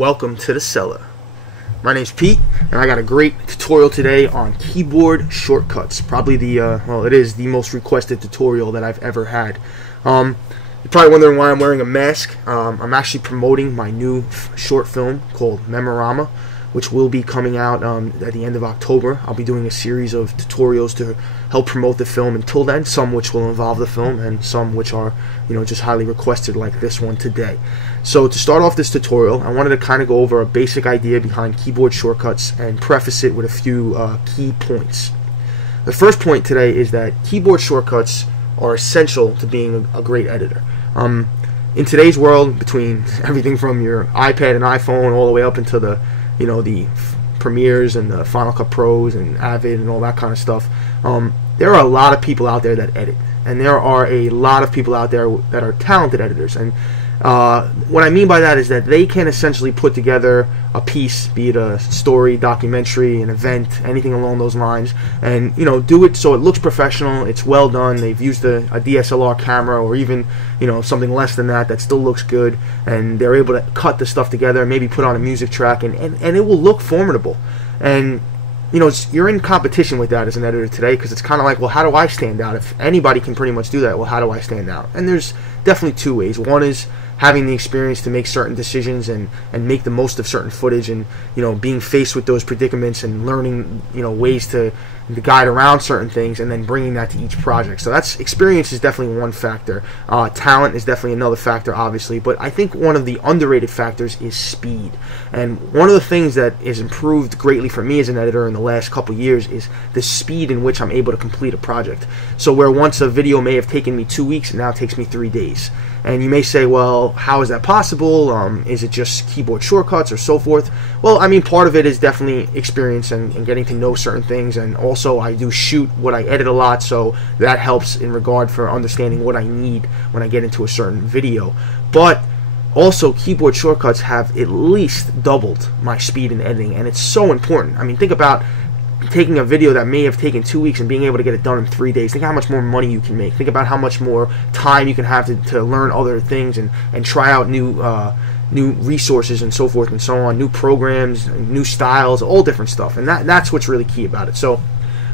welcome to the Cellar. My name's Pete, and I got a great tutorial today on keyboard shortcuts. Probably it is the most requested tutorial that I've ever had. You're probably wondering why I'm wearing a mask. I'm actually promoting my new short film called Memorama, which will be coming out at the end of October. I'll be doing a series of tutorials to help promote the film until then, some which will involve the film and some which are, just highly requested, like this one today. So to start off this tutorial, I wanted to kind of go over a basic idea behind keyboard shortcuts and preface it with a few key points. The first point today is that keyboard shortcuts are essential to being a great editor. In today's world, between everything from your iPad and iPhone all the way up into the Premieres and the Final Cut Pros and Avid and all that kind of stuff, there are a lot of people out there that edit, and there are a lot of people out there that are talented editors. And what I mean by that is that they can essentially put together a piece, be it a story, documentary, an event, anything along those lines, and do it so it looks professional, it's well done. They've used a DSLR camera or even something less than that that still looks good, and they're able to cut the stuff together, maybe put on a music track, and it will look formidable. And you're in competition with that as an editor today, because it's kind of like, well, how do I stand out? If anybody can pretty much do that, well, how do I stand out? And there's definitely two ways. One is having the experience to make certain decisions and make the most of certain footage, and being faced with those predicaments and learning ways to guide around certain things, and then bringing that to each project. So that's experience is definitely one factor. Talent is definitely another factor, obviously, but I think one of the underrated factors is speed. And one of the things that has improved greatly for me as an editor in the last couple years is the speed in which I'm able to complete a project. So where once a video may have taken me 2 weeks, it now takes me 3 days. And you may say, well, how is that possible? Is it just keyboard shortcuts or so forth? Well, I mean, part of it is definitely experience and getting to know certain things, and also I do shoot what I edit a lot, so that helps in regard for understanding what I need when I get into a certain video. But also, keyboard shortcuts have at least doubled my speed in editing, and it's so important. I mean, think about taking a video that may have taken 2 weeks and being able to get it done in 3 days. Think how much more money you can make. Think about how much more time you can have to learn other things and try out new resources and so forth and so on, new programs, new styles, all different stuff. And that's what's really key about it. So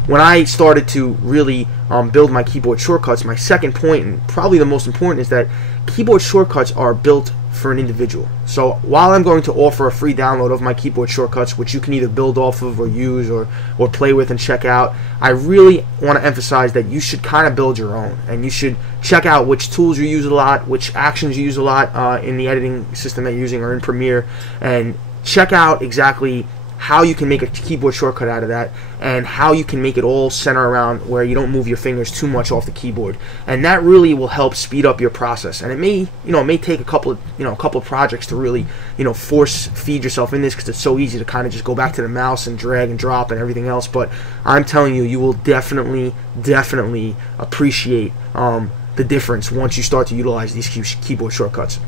when I started to really build my keyboard shortcuts, my second point, and probably the most important, is that keyboard shortcuts are built for an individual. So while I'm going to offer a free download of my keyboard shortcuts, which you can either build off of or use or play with and check out, I really want to emphasize that you should kind of build your own, and you should check out which tools you use a lot, which actions you use a lot in the editing system that you're using or in Premiere, and check out exactly how you can make a keyboard shortcut out of that, and how you can make it all center around where you don't move your fingers too much off the keyboard. And that really will help speed up your process. And it may take a couple of projects to really force feed yourself in this, because it's so easy to kind of just go back to the mouse and drag and drop and everything else. But I'm telling you, you will definitely appreciate the difference once you start to utilize these keyboard shortcuts.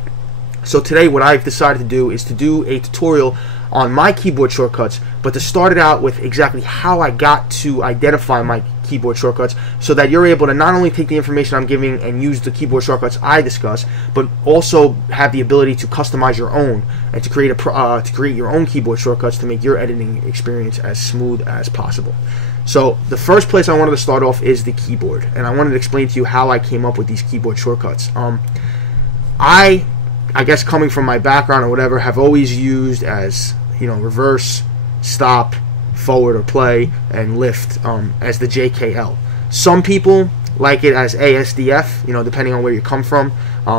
So today what I've decided to do is to do a tutorial on my keyboard shortcuts, but to start it out with exactly how I got to identify my keyboard shortcuts, so that you're able to not only take the information I'm giving and use the keyboard shortcuts I discuss, but also have the ability to customize your own and to create your own keyboard shortcuts to make your editing experience as smooth as possible. So the first place I wanted to start off is the keyboard, and I wanted to explain to you how I came up with these keyboard shortcuts. I guess coming from my background or whatever, have always used as reverse, stop, forward or play, and lift as the JKL. Some people like it as ASDF, depending on where you come from,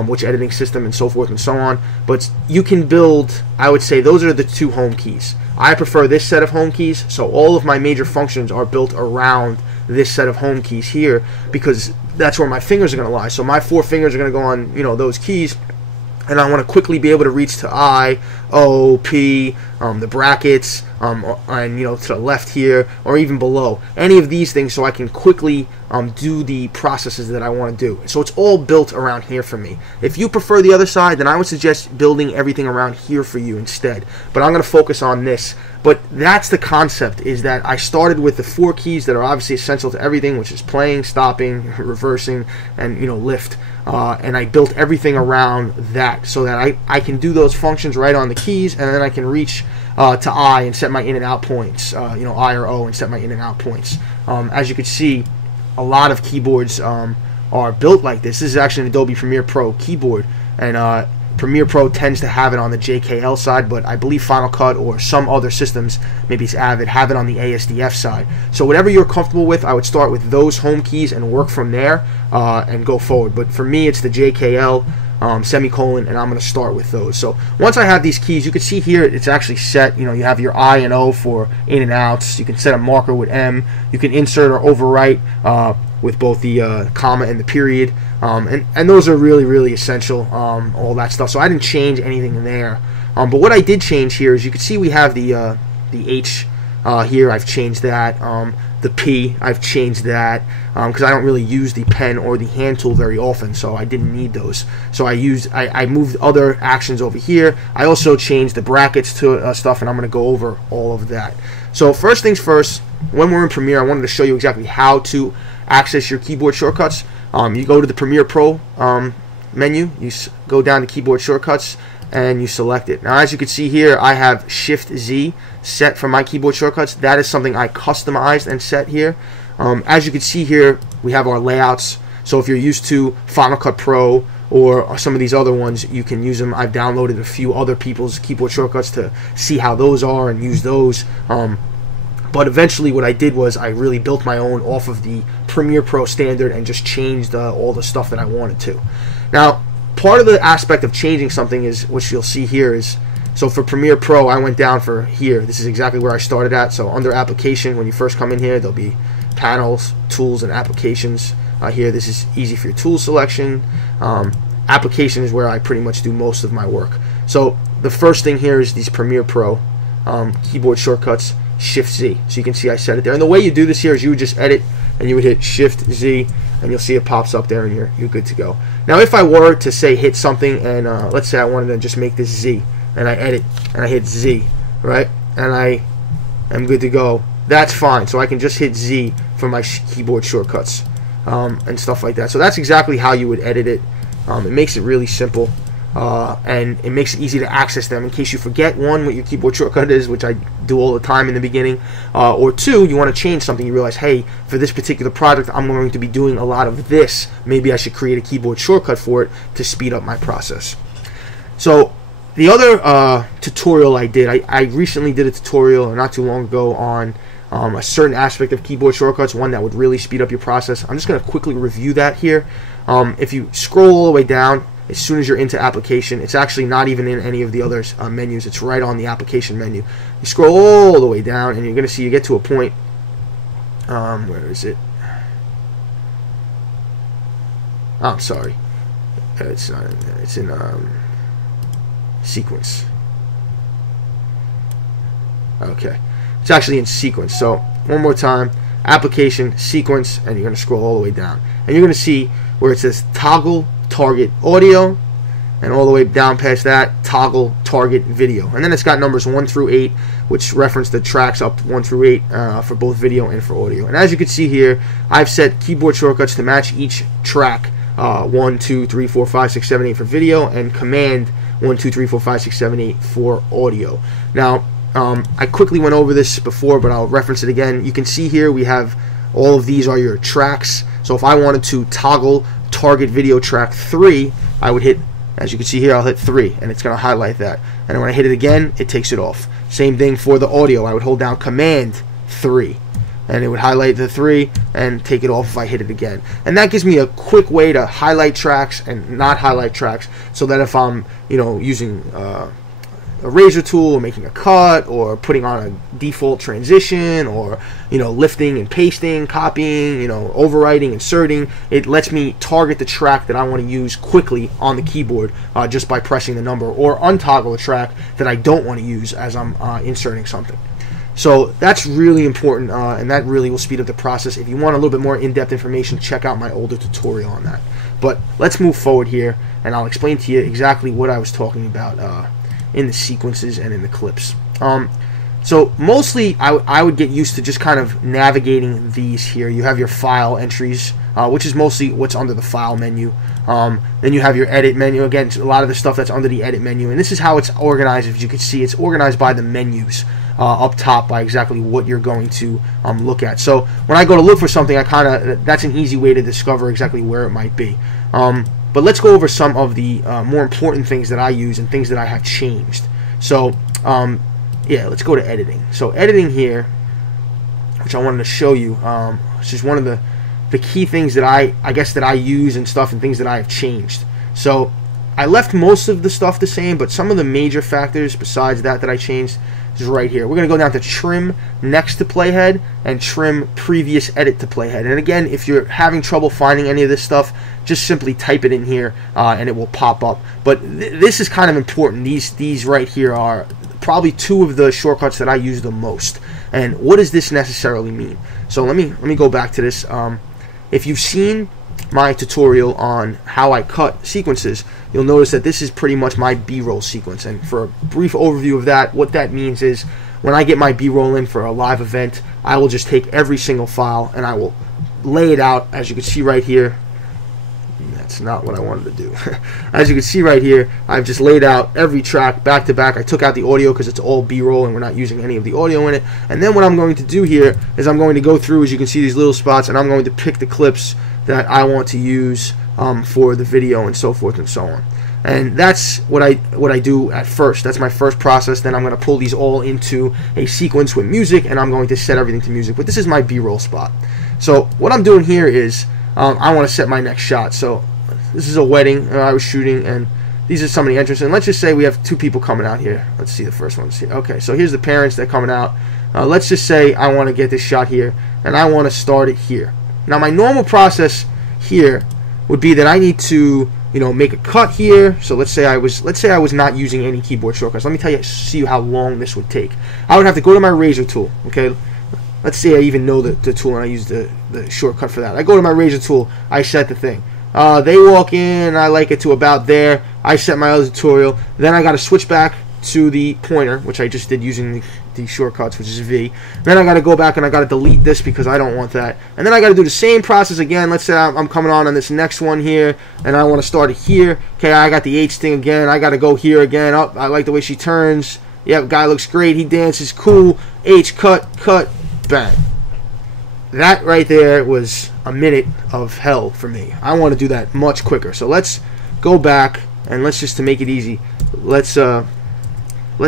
which editing system and so forth and so on. But you can build, I would say, those are the two home keys. I prefer this set of home keys, so all of my major functions are built around this set of home keys here, because that's where my fingers are going to lie. So my 4 fingers are going to go on those keys, and I want to quickly be able to reach to I, O, P, the brackets, and to the left here, or even below. Any of these things, so I can quickly do the processes that I want to do. So it's all built around here for me. If you prefer the other side, then I would suggest building everything around here for you instead. But I'm going to focus on this. But that's the concept, is that I started with the 4 keys that are obviously essential to everything, which is playing, stopping, reversing, and lift. And I built everything around that so that I can do those functions right on the keys, and then I can reach to I and set my in and out points, I or O, and set my in and out points. As you can see, a lot of keyboards are built like this. This is actually an Adobe Premiere Pro keyboard, and Premiere Pro tends to have it on the JKL side, but I believe Final Cut or some other systems, maybe it's Avid, have it on the ASDF side. So whatever you're comfortable with, I would start with those home keys and work from there and go forward. But for me, it's the JKL, semicolon, and I'm going to start with those. So once I have these keys, you can see here it's actually set. You have your I and O for in and outs. You can set a marker with M. You can insert or overwrite with both the comma and the period, and those are really, really essential, all that stuff. So I didn't change anything in there, but what I did change here is you can see we have the H here. I've changed that. The P, I've changed that because I don't really use the pen or the hand tool very often, so I didn't need those. So I moved other actions over here. I also changed the brackets to stuff, and I'm going to go over all of that. So first things first, when we're in Premiere, I wanted to show you exactly how to access your keyboard shortcuts. You go to the Premiere Pro menu, you go down to keyboard shortcuts, and you select it. Now, as you can see here, I have Shift Z set for my keyboard shortcuts. That is something I customized and set here. As you can see here, we have our layouts. So if you're used to Final Cut Pro or some of these other ones, you can use them. I've downloaded a few other people's keyboard shortcuts to see how those are and use those. But eventually what I did was I really built my own off of the Premiere Pro standard and just changed all the stuff that I wanted to. Now, part of the aspect of changing something is, which you'll see here, is, so for Premiere Pro, I went down for here. This is exactly where I started at. So under Application, when you first come in here, there'll be Panels, Tools, and Applications. Here, this is easy for your tool selection. Application is where I pretty much do most of my work. So the first thing here is these Premiere Pro keyboard shortcuts, Shift Z. So you can see I set it there. And the way you do this here is you would just edit and you would hit Shift Z, and you'll see it pops up there, and you're good to go. Now, if I were to say hit something, and let's say I wanted to just make this Z, and I edit and I hit Z, right, and I am good to go, that's fine. So I can just hit Z for my keyboard shortcuts and stuff like that. So that's exactly how you would edit it. It makes it really simple. And it makes it easy to access them in case you forget, one, what your keyboard shortcut is, which I do all the time in the beginning, or two, you want to change something. You realize, hey, for this particular project, I'm going to be doing a lot of this. Maybe I should create a keyboard shortcut for it to speed up my process. So the other tutorial I did, I recently did a tutorial not too long ago on a certain aspect of keyboard shortcuts, one that would really speed up your process. I'm just going to quickly review that here. If you scroll all the way down, as soon as you're into Application, it's actually not even in any of the other menus. It's right on the Application menu. You scroll all the way down, and you're going to see you get to a point. Where is it? Oh, I'm sorry. It's not in there. It's in Sequence. Okay. It's actually in Sequence. So one more time. Application, Sequence, and you're going to scroll all the way down. And you're going to see where it says Toggle Target Audio, and all the way down past that, Toggle Target Video. And then it's got numbers 1 through 8, which reference the tracks up to 1 through 8 for both video and for audio. And as you can see here, I've set keyboard shortcuts to match each track, 1, 2, 3, 4, 5, 6, 7, 8 for video, and Command 1, 2, 3, 4, 5, 6, 7, 8 for audio. Now, I quickly went over this before, but I'll reference it again. You can see here we have all of these are your tracks. So if I wanted to toggle target video track 3, I would hit, as you can see here, I'll hit 3, and it's going to highlight that. And when I hit it again, it takes it off. Same thing for the audio. I would hold down Command 3, and it would highlight the 3 and take it off if I hit it again. And that gives me a quick way to highlight tracks and not highlight tracks, so that if I'm, using a razor tool, or making a cut, or putting on a default transition, or lifting and pasting, copying, overwriting, inserting, it lets me target the track that I want to use quickly on the keyboard just by pressing the number, or untoggle a track that I don't want to use as I'm inserting something. So that's really important, and that really will speed up the process. If you want a little bit more in-depth information, check out my older tutorial on that. But let's move forward here, and I'll explain to you exactly what I was talking about in the sequences and in the clips. So mostly I would get used to just kind of navigating these here. You have your file entries, which is mostly what's under the file menu. Then you have your edit menu. Again, a lot of the stuff that's under the edit menu. And this is how it's organized. As you can see, it's organized by the menus up top, by exactly what you're going to look at. So when I go to look for something, that's an easy way to discover exactly where it might be. But let's go over some of the more important things that I use and things that I have changed. So yeah, let's go to editing. So editing here, which I wanted to show you, it's just one of the key things that I guess that I use and stuff, and things that I have changed. So I left most of the stuff the same, but some of the major factors besides that I changed is right here. We're going to go down to trim next to playhead and trim previous edit to playhead. And again, if you're having trouble finding any of this stuff, just simply type it in here and it will pop up. But this is kind of important. These right here are probably two of the shortcuts that I use the most. And what does this necessarily mean? So let me go back to this. If you've seen my tutorial on how I cut sequences, you'll notice that this is pretty much my B-roll sequence. And for a brief overview of that, what that means is when I get my B-roll in for a live event, I will just take every single file and I will lay it out, as you can see right here. That's not what I wanted to do. As you can see right here, I've just laid out every track back to back. I took out the audio because it's all B-roll and we're not using any of the audio in it. And then what I'm going to do here is I'm going to go through, as you can see, these little spots, and I'm going to pick the clips that I want to use for the video and so forth and so on. And that's what I do at first. That's my first process. Then I'm going to pull these all into a sequence with music, and I'm going to set everything to music. But this is my B-roll spot. So what I'm doing here is I want to set my next shot. So this is a wedding I was shooting, and these are some of the entrances. And let's just say we have two people coming out here. Let's see the first one. Okay, so here's the parents that are coming out. Let's just say I want to get this shot here, and I want to start it here. Now my normal process here would be that I need to, make a cut here. So let's say I was not using any keyboard shortcuts. Let me see how long this would take. I would have to go to my razor tool. Okay, let's say I even know the tool and I use the shortcut for that. I go to my razor tool. I set the thing. They walk in. I like it to about there. I set my other tutorial. Then I got to switch back to the pointer, which I just did using the shortcuts, which is V. Then I got to go back and I got to delete this because I don't want that. And then I got to do the same process again. Let's say I'm coming on this next one here, and I want to start it here. Okay, I got the H thing again. I got to go here again. Oh, I like the way she turns. Yep, guy looks great. He dances cool. H, cut, bang. That right there was a minute of hell for me. I want to do that much quicker. So let's go back, and let's just, to make it easy, let's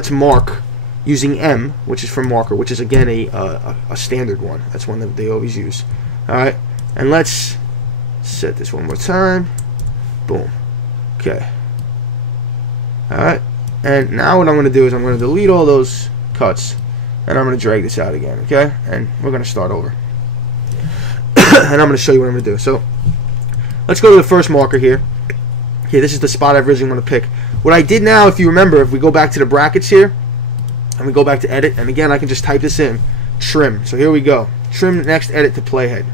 mark using M, which is for marker, which is again a standard one. That's one that they always use. Alright, and let's set this one more time. Boom. Okay. Alright, and now what I'm going to do is I'm going to delete all those cuts, and I'm going to drag this out again. Okay, and we're going to start over. And I'm going to show you what I'm going to do. So let's go to the first marker here. Here, this is the spot I originally want to pick. What I did now, if you remember, if we go back to the brackets here, and we go back to edit, and again I can just type this in, trim. So here we go, trim next edit to playhead.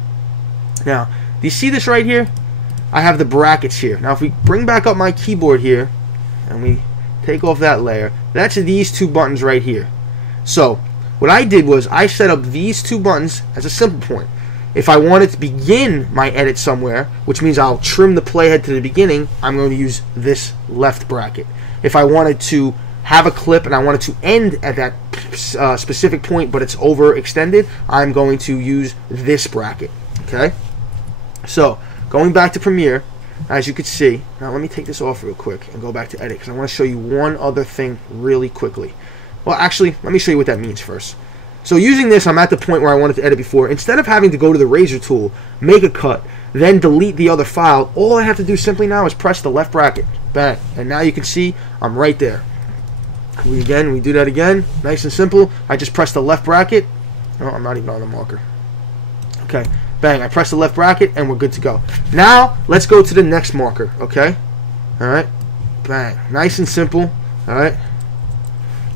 Now, do you see this right here? I have the brackets here. Now if we bring back up my keyboard here, and we take off that layer, that's these two buttons right here. So what I did was I set up these two buttons as a simple point. If I wanted to begin my edit somewhere, which means I'll trim the playhead to the beginning, I'm going to use this left bracket. If I wanted to have a clip and I wanted to end at that specific point, but it's overextended, I'm going to use this bracket. Okay? So, going back to Premiere, as you can see, now let me take this off real quick and go back to edit, because I want to show you one other thing really quickly. Well, actually, let me show you what that means first. So using this, I'm at the point where I wanted to edit before. Instead of having to go to the razor tool, make a cut, then delete the other file, all I have to do simply now is press the left bracket. Bang. And now you can see I'm right there. We do that again. Nice and simple. I just press the left bracket. Oh, I'm not even on the marker. Okay. Bang. I press the left bracket and we're good to go. Now, let's go to the next marker. Okay? Alright. Bang. Nice and simple. Alright?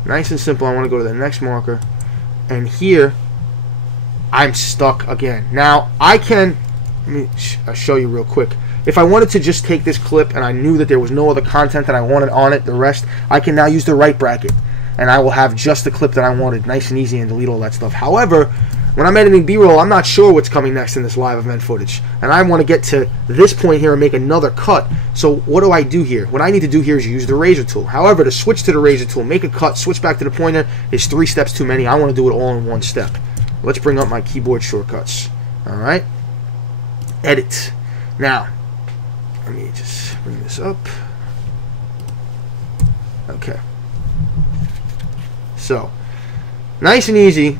Nice and simple. I want to go to the next marker. and here I'm stuck again. Now I can, let me show you real quick. If I wanted to just take this clip and I knew that there was no other content that I wanted on it, the rest, I can now use the right bracket, and I will have just the clip that I wanted, nice and easy, and delete all that stuff. However, when I'm editing B-roll, I'm not sure what's coming next in this live event footage, and I want to get to this point here and make another cut. So what do I do here? What I need to do here is use the razor tool. However, to switch to the razor tool, make a cut, switch back to the pointer is 3 steps too many. I want to do it all in one step. Let's bring up my keyboard shortcuts. All right, edit. Now, let me just bring this up. Okay. So, nice and easy.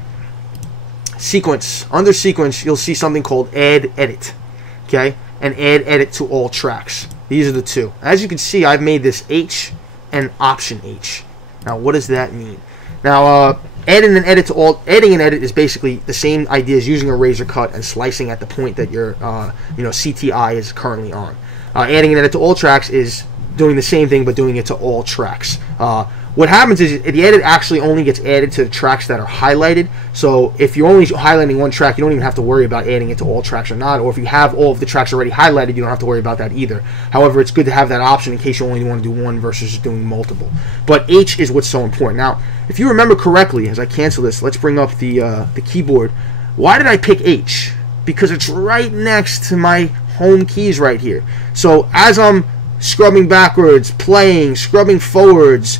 Sequence. Under sequence, you'll see something called add edit. Okay? And add edit to all tracks. These are the two. As you can see, I've made this H and option H. Now, what does that mean? Now, adding an edit to all, adding an edit is basically the same idea as using a razor cut and slicing at the point that your CTI is currently on. Adding an edit to all tracks is doing the same thing but doing it to all tracks. What happens is the edit actually only gets added to the tracks that are highlighted. So if you're only highlighting one track, you don't even have to worry about adding it to all tracks or not. Or if you have all of the tracks already highlighted, you don't have to worry about that either. However, it's good to have that option in case you only want to do one versus doing multiple. But H is what's so important. Now, if you remember correctly, as I cancel this, let's bring up the keyboard. Why did I pick H? Because it's right next to my home keys right here. So as I'm scrubbing backwards, playing, scrubbing forwards,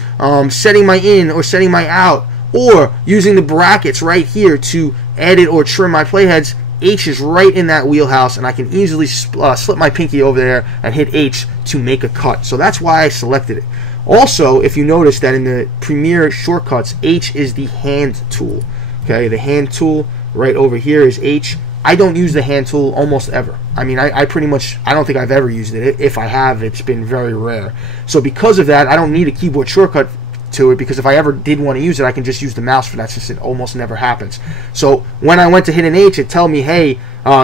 setting my in or setting my out, or using the brackets right here to edit or trim my playheads, H is right in that wheelhouse, and I can easily slip my pinky over there and hit H to make a cut. So that's why I selected it. Also, if you notice that in the Premiere shortcuts, H is the hand tool. Okay, the hand tool right over here is H. I don't use the hand tool almost ever. I mean, I pretty much, I don't think I've ever used it. If I have, it's been very rare. So because of that, I don't need a keyboard shortcut to it, because if I ever did want to use it, I can just use the mouse for that, since it almost never happens. So when I went to hit an H, it tell me, hey,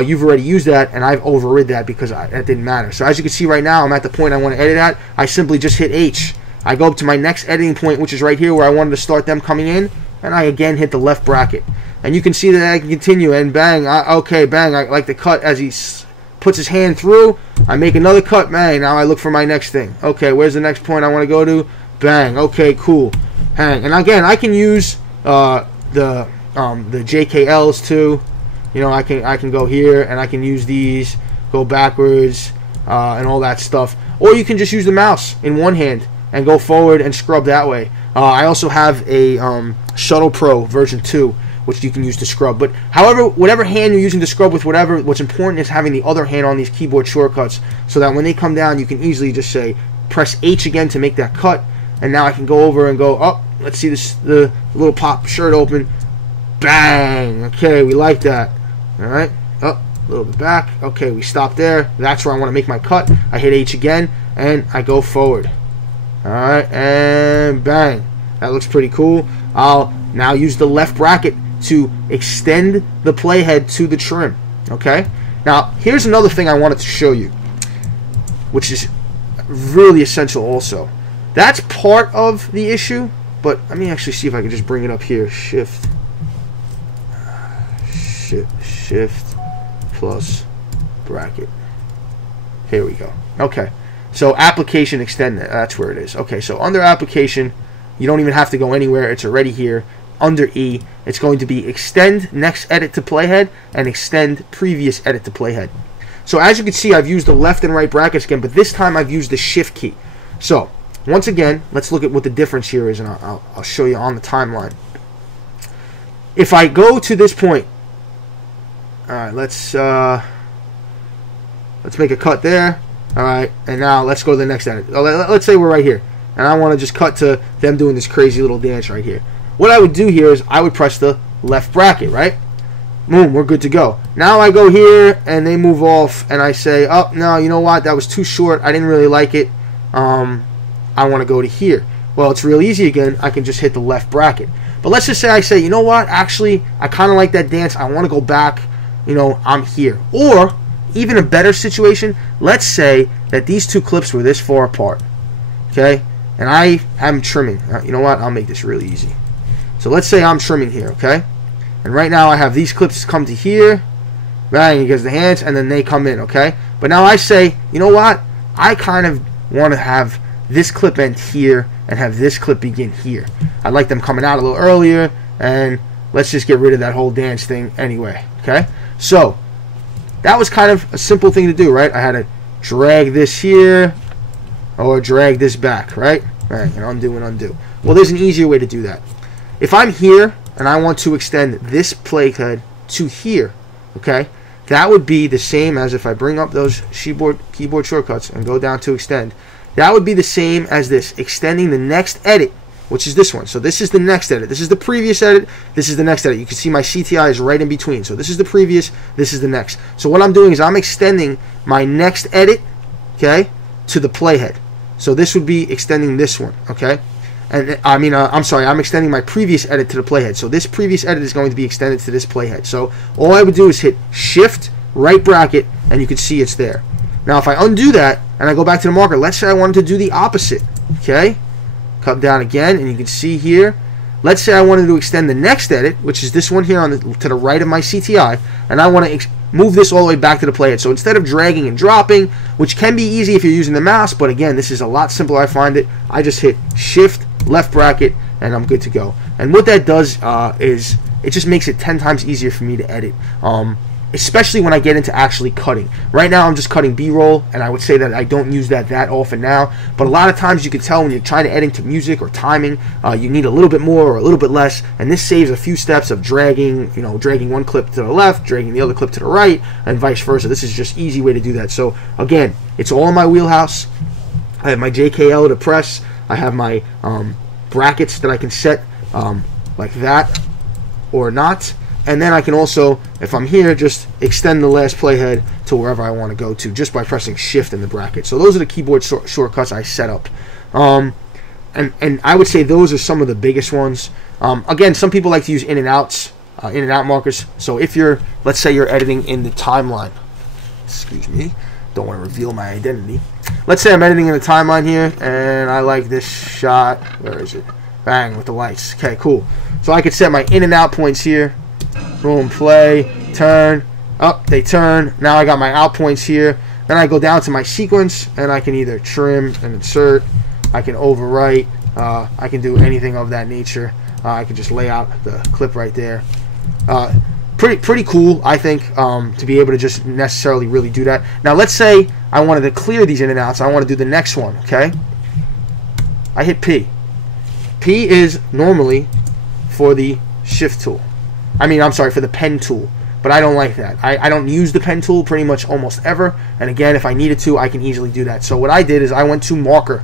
you've already used that, and I've overrid that because that didn't matter. So as you can see right now, I'm at the point I want to edit at. I simply just hit H. I go up to my next editing point, which is right here where I wanted to start them coming in, and I again hit the left bracket. And you can see that I can continue, and bang, okay, bang, I like the cut as he puts his hand through. I make another cut, bang, now I look for my next thing. Okay, where's the next point I want to go to? Bang, okay, cool. Hang, and again, I can use the JKLs too. You know, I can go here, and I can use these, go backwards, and all that stuff. Or you can just use the mouse in one hand and go forward and scrub that way. I also have a Shuttle Pro version 2, which you can use to scrub. But however, whatever hand you're using to scrub with, what's important is having the other hand on these keyboard shortcuts, so that when they come down, you can easily just say, press H again to make that cut, and now I can go over and go, oh, let's see this, the little pop shirt open, bang, okay, we like that, all right, up, a little bit back, okay, we stop there, that's where I want to make my cut, I hit H again, and I go forward, all right, and bang, that looks pretty cool. I'll now use the left bracket to extend the playhead to the trim. Okay, now here's another thing I wanted to show you, which is really essential also. That's part of the issue, but let me actually see if I can just bring it up here. Shift plus bracket. Here we go. Okay, so application extend, that's where it is. Okay, so under application, you don't even have to go anywhere, it's already here. Under E, it's going to be extend next edit to playhead and extend previous edit to playhead. So as you can see, I've used the left and right brackets again, but this time I've used the shift key. So once again, let's look at what the difference here is, and I'll show you on the timeline. If I go to this point, all right, let's make a cut there. All right, and now let's go to the next edit. Let's say we're right here, and I want to just cut to them doing this crazy little dance right here. What I would do here is I would press the left bracket, right? Boom, we're good to go. Now I go here, and they move off, and I say, oh, no, you know what? That was too short. I didn't really like it. I want to go to here. Well, it's real easy again. I can just hit the left bracket. But let's just say I say, you know what? Actually, I kind of like that dance. I want to go back. You know, I'm here. Or, even a better situation, let's say that these two clips were this far apart. Okay? And I am trimming. You know what? I'll make this really easy. So let's say I'm trimming here, okay? And right now I have these clips come to here, bang, it gets the hands, and then they come in, okay? But now I say, you know what? I kind of want to have this clip end here and have this clip begin here. I'd like them coming out a little earlier, and let's just get rid of that whole dance thing anyway, okay? So that was kind of a simple thing to do, right? I had to drag this here or drag this back, right? Right, and undo and undo. Well, there's an easier way to do that. If I'm here and I want to extend this playhead to here, okay, that would be the same as if I bring up those keyboard shortcuts and go down to extend. That would be the same as this, extending the next edit, which is this one. So this is the next edit. This is the previous edit. This is the next edit. You can see my CTI is right in between. So this is the previous. This is the next. So what I'm doing is I'm extending my next edit, okay, to the playhead. So this would be extending this one, okay? And I'm sorry, I'm extending my previous edit to the playhead. So this previous edit is going to be extended to this playhead. So all I would do is hit Shift, right bracket, and you can see it's there. Now if I undo that and I go back to the marker, let's say I wanted to do the opposite, okay? Come down again, and you can see here. Let's say I wanted to extend the next edit, which is this one here on to the right of my CTI, and I want to move this all the way back to the playhead. So instead of dragging and dropping, which can be easy if you're using the mouse, but again, this is a lot simpler, I find it. I just hit Shift, left bracket, and I'm good to go. And what that does is it just makes it 10 times easier for me to edit, especially when I get into actually cutting. Right now I'm just cutting B-roll, and I would say that I don't use that often now, but a lot of times you can tell when you're trying to edit to music or timing, you need a little bit more or a little bit less, and this saves a few steps of dragging one clip to the left, dragging the other clip to the right, and vice versa. This is just easy way to do that. So again, it's all in my wheelhouse. I have my JKL to press. I have my brackets that I can set like that or not. And then I can also, if I'm here, just extend the last playhead to wherever I want to go to just by pressing Shift in the bracket. So those are the keyboard shortcuts I set up. And I would say those are some of the biggest ones. Again, some people like to use in and out markers. So if you're, let's say you're editing in the timeline. Excuse me. Don't want to reveal my identity. Let's say I'm editing in the timeline here, and I like this shot. Where is it? Bang, with the lights. Okay, cool. So I could set my in and out points here. Boom, play, turn, up, they turn. Now I got my out points here. Then I go down to my sequence, and I can either trim and insert. I can overwrite. I can do anything of that nature. I can just lay out the clip right there. Pretty cool, I think, to be able to just necessarily really do that. Now, let's say I wanted to clear these in and outs. I want to do the next one, okay? I hit P. P is normally for the shift tool. I'm sorry, for the pen tool. But I don't like that. I don't use the pen tool pretty much almost ever. And again, if I needed to, I can easily do that. So what I did is I went to marker.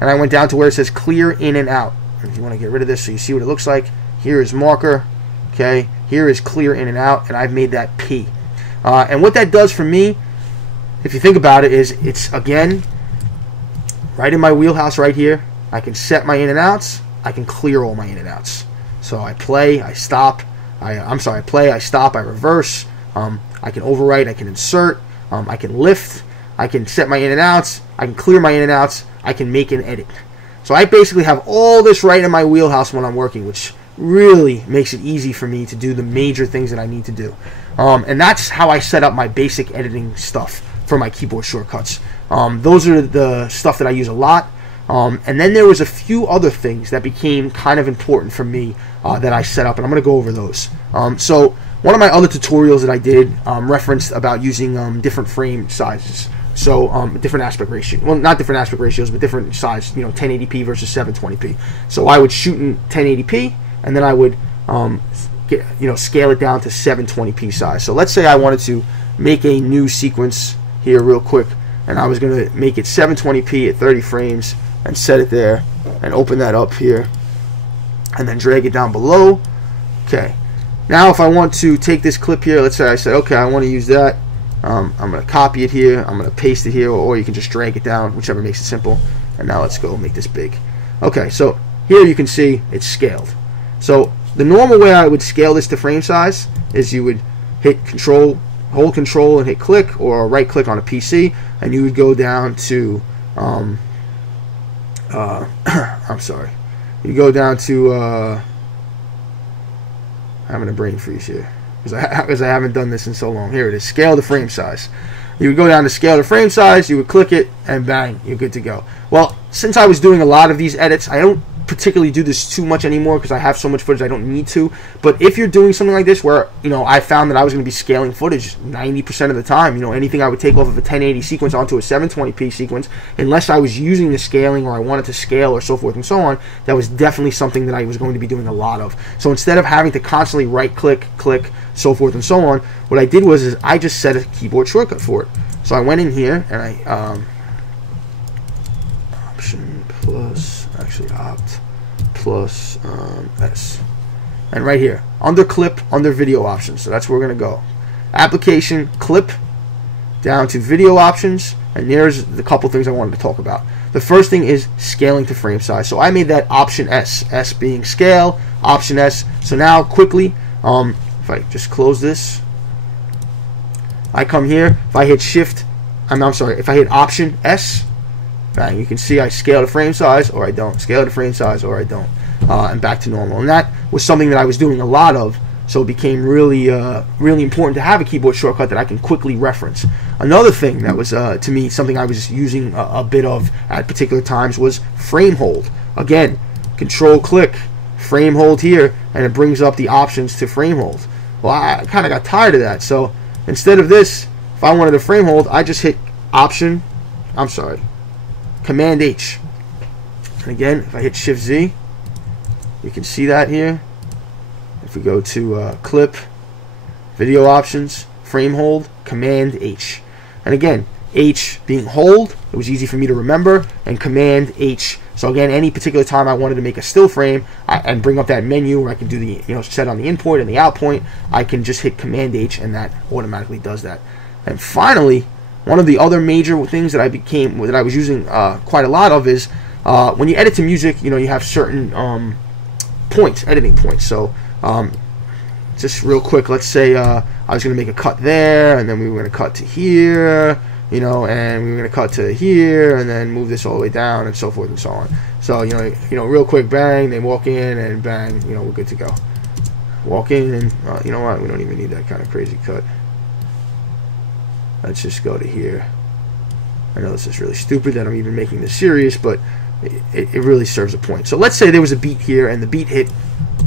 And I went down to where it says clear in and out. And if you want to get rid of this so you see what it looks like, here is marker. Okay, here is clear in and out. And I've made that P. And what that does for me, if you think about it, is it's, again, right in my wheelhouse right here. I can set my in and outs. I can clear all my in and outs. So I play, I stop. I play, I stop, I reverse. I can overwrite, I can insert. I can lift. I can set my in and outs. I can clear my in and outs. I can make an edit. So I basically have all this right in my wheelhouse when I'm working, which really makes it easy for me to do the major things that I need to do. And that's how I set up my basic editing stuff for my keyboard shortcuts. Those are the stuff that I use a lot. And then there was a few other things that became kind of important for me that I set up, and I'm going to go over those. So one of my other tutorials that I did referenced about using different frame sizes. So different aspect ratio. Well, not different aspect ratios, but different size. 1080p versus 720p. So I would shoot in 1080p, and then I would scale it down to 720p size. So let's say I wanted to make a new sequence here real quick, and I was going to make it 720p at 30 frames and set it there and open that up here and then drag it down below. Okay, now if I want to take this clip here, let's say I said, okay, I want to use that. I'm going to copy it here, I'm going to paste it here, or you can just drag it down, whichever makes it simple. And now let's go make this big. Okay, so here you can see it's scaled. So the normal way I would scale this to frame size is you would hit control, hold control and hit click, or right click on a PC, and you would go down to I'm sorry, you go down to having a brain freeze here because I haven't done this in so long. Here it is. Scale the frame size. You would go down to scale the frame size, you would click it, and bang, you're good to go. Well, since I was doing a lot of these edits, I don't particularly do this too much anymore because I have so much footage I don't need to. But if you're doing something like this where, you know, I found that I was going to be scaling footage 90% of the time, you know, anything I would take off of a 1080 sequence onto a 720p sequence, unless I was using the scaling or I wanted to scale or so forth and so on, that was definitely something that I was going to be doing a lot of. So instead of having to constantly right click, click, so forth and so on, what I did was I just set a keyboard shortcut for it. So I went in here and I option plus, actually opt plus S, and right here under clip, under video options, so that's where we're going to go. Application, clip, down to video options, and there's the couple things I wanted to talk about. The first thing is scaling to frame size. So I made that option S, S being scale, option S. So now quickly, if I just close this, I come here, if I hit shift, I'm sorry, if I hit option S, bang, you can see I scale the frame size or I don't, scale the frame size or I don't, and back to normal. And that was something that I was doing a lot of, so it became really really important to have a keyboard shortcut that I can quickly reference. Another thing that was to me something I was using a bit of at particular times was frame hold. Again, control click, frame hold here, and it brings up the options to frame hold. Well, I kind of got tired of that, so instead of this, if I wanted to frame hold, I just hit Command H. And again, if I hit Shift Z, you can see that here. If we go to clip, video options, frame hold, Command H. And again, H being hold, it was easy for me to remember, and Command H. So again, any particular time I wanted to make a still frame and bring up that menu where I can do the, you know, set on the in point and the out point, I can just hit Command H and that automatically does that. And finally, one of the other major things that I was using quite a lot of is when you edit to music, you know, you have certain editing points. So just real quick, let's say I was going to make a cut there, and then we were going to cut to here, you know, and we were going to cut to here, and then move this all the way down, and so forth and so on. So you know, real quick, bang, they walk in, and bang, you know, we're good to go. Walk in, and you know what? We don't even need that kind of crazy cut. Let's just go to here. I know this is really stupid that I'm even making this serious, but it really serves a point. So let's say there was a beat here, and the beat hit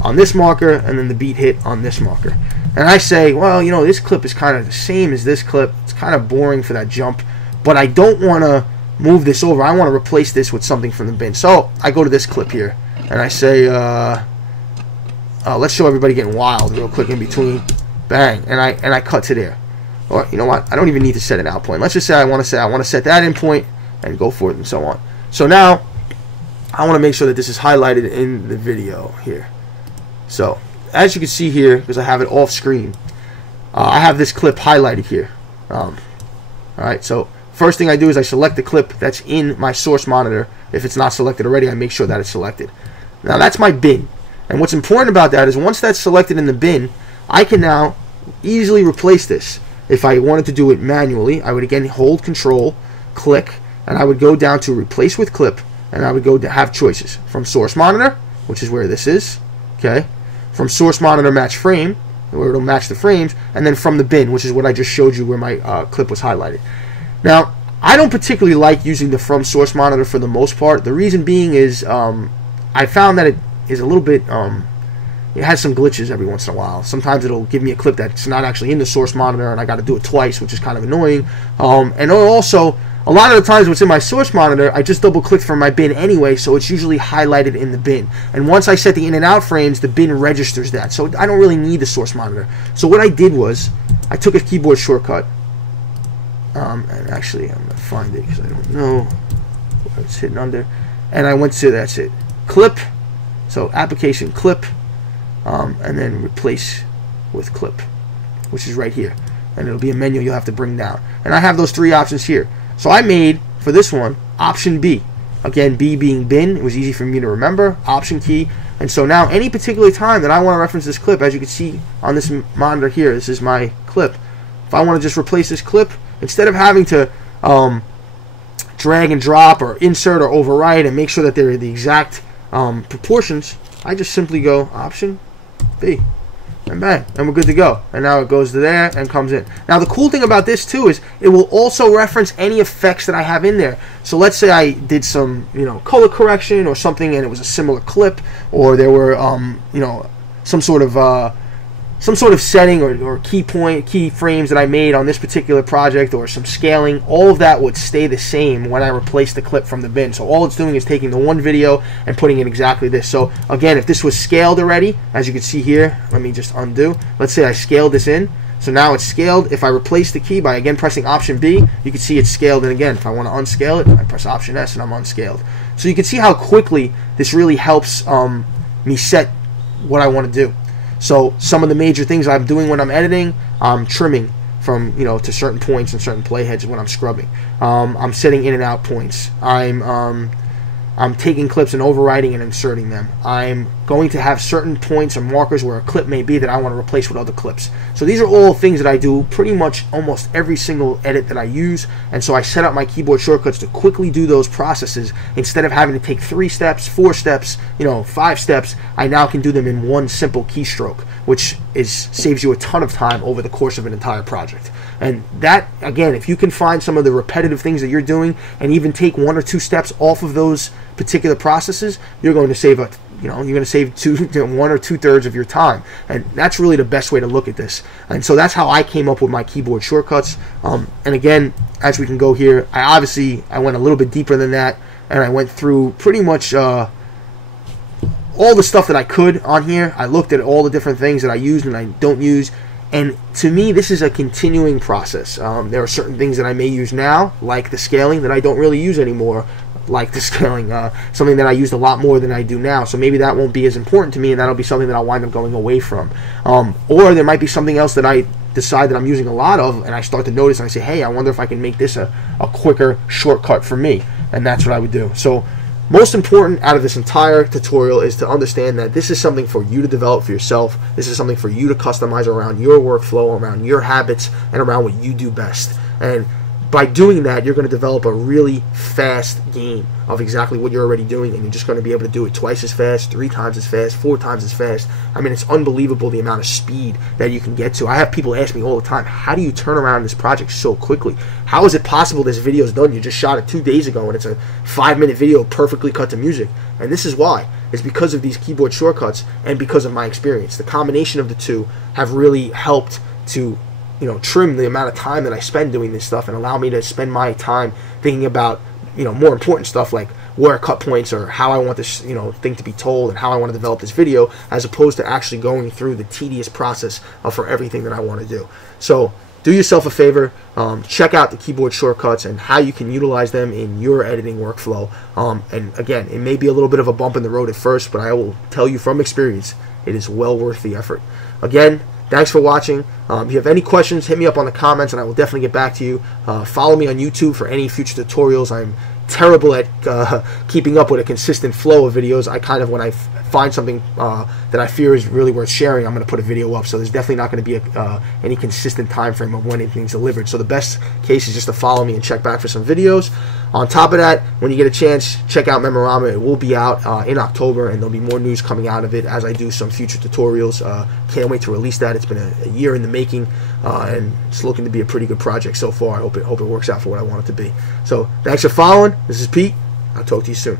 on this marker, and then the beat hit on this marker. And I say, well, you know, this clip is kind of the same as this clip. It's kind of boring for that jump, but I don't want to move this over. I want to replace this with something from the bin. So I go to this clip here, and I say, let's show everybody getting wild real quick in between. Bang, and I cut to there. Or you know what? I don't even need to set an out point. Let's just say I want to set that in point and go for it and so on. So now I want to make sure that this is highlighted in the video here. So as you can see here, because I have it off screen, I have this clip highlighted here. Alright, so first thing I do is I select the clip that's in my source monitor. If it's not selected already, I make sure that it's selected. Now that's my bin. And what's important about that is once that's selected in the bin, I can now easily replace this. If I wanted to do it manually, I would again hold Control, click, and I would go down to Replace with Clip, and I would go to have choices from Source Monitor, which is where this is, okay, from Source Monitor Match Frame, where it'll match the frames, and then from the bin, which is what I just showed you where my clip was highlighted. Now, I don't particularly like using the From Source Monitor for the most part. The reason being is I found that it is a little bit... it has some glitches every once in a while. Sometimes it'll give me a clip that's not actually in the source monitor, and I got to do it twice, which is kind of annoying. And also, a lot of the times what's in my source monitor, I just double-click from my bin anyway, so it's usually highlighted in the bin. And once I set the in and out frames, the bin registers that, so I don't really need the source monitor. So what I did was, I took a keyboard shortcut, and actually I'm going to find it because I don't know where it's hidden under, and I went to, that's it, clip, so application clip, and then replace with clip, which is right here, and it'll be a menu you'll have to bring down, and I have those three options here. So I made for this one option B, again B being bin. It was easy for me to remember, option key. And so now any particular time that I want to reference this clip, as you can see on this monitor here, this is my clip. If I want to just replace this clip, instead of having to drag and drop or insert or overwrite and make sure that they're the exact proportions, I just simply go option B. and bang, and we're good to go. And now it goes to there and comes in. Now the cool thing about this too is it will also reference any effects that I have in there. So let's say I did some, color correction or something, and it was a similar clip, or there were, some sort of setting or key frames that I made on this particular project, or some scaling. All of that would stay the same when I replace the clip from the bin. So all it's doing is taking the one video and putting in exactly this. So again, if this was scaled already, as you can see here, let me just undo. Let's say I scaled this in. So now it's scaled. If I replace the key by again pressing Option B, you can see it's scaled in again. If I want to unscale it, I press Option S and I'm unscaled. So you can see how quickly this really helps me set what I want to do. So some of the major things I'm doing when I'm editing, I'm trimming from to certain points and certain playheads when I'm scrubbing. I'm setting in and out points. I'm taking clips and overwriting and inserting them. I'm going to have certain points or markers where a clip may be that I want to replace with other clips. So these are all things that I do pretty much almost every single edit that I use, and so I set up my keyboard shortcuts to quickly do those processes. Instead of having to take 3 steps, 4 steps, 5 steps, I now can do them in one simple keystroke, which saves you a ton of time over the course of an entire project. And that, again, if you can find some of the repetitive things that you're doing and even take 1 or 2 steps off of those particular processes, you're going to save you're going to save 1 or 2/3 of your time. And that's really the best way to look at this. And so that's how I came up with my keyboard shortcuts. And again, as we can go here, I went a little bit deeper than that, and I went through pretty much all the stuff that I could on here. I looked at all the different things that I use and I don't use. And to me, this is a continuing process. There are certain things that I may use now, like the scaling, that I don't really use anymore, like the scaling, something that I used a lot more than I do now. So maybe that won't be as important to me, and that'll be something that I'll wind up going away from. Or there might be something else that I decide that I'm using a lot of, and I start to notice, and I say, hey, I wonder if I can make this a quicker shortcut for me. And that's what I would do. So most important out of this entire tutorial is to understand that this is something for you to develop for yourself. This is something for you to customize around your workflow, around your habits, and around what you do best. And by doing that, you're going to develop a really fast game of exactly what you're already doing, and you're just going to be able to do it twice as fast, 3 times as fast, 4 times as fast. I mean, it's unbelievable the amount of speed that you can get to. I have people ask me all the time, how do you turn around this project so quickly? How is it possible this video is done? You just shot it 2 days ago, and it's a 5-minute video perfectly cut to music. And this is why. It's because of these keyboard shortcuts and because of my experience. The combination of the two have really helped to trim the amount of time that I spend doing this stuff and allow me to spend my time thinking about, more important stuff like where cut points or how I want this, thing to be told and how I want to develop this video, as opposed to actually going through the tedious process for everything that I want to do. So do yourself a favor, check out the keyboard shortcuts and how you can utilize them in your editing workflow. And again, it may be a little bit of a bump in the road at first, but I will tell you from experience, it is well worth the effort. Again, thanks for watching. If you have any questions, hit me up on the comments and I will definitely get back to you. Follow me on YouTube for any future tutorials. I'm terrible at keeping up with a consistent flow of videos. I kind of, when I find something that I fear is really worth sharing, I'm going to put a video up. So there's definitely not going to be any consistent time frame of when anything's delivered. So the best case is just to follow me and check back for some videos. On top of that, when you get a chance, check out Memorama. It will be out in October, and there'll be more news coming out of it as I do some future tutorials. Can't wait to release that. It's been a year in the making, and it's looking to be a pretty good project so far. I hope it works out for what I want it to be. So thanks for following. This is Pete. I'll talk to you soon.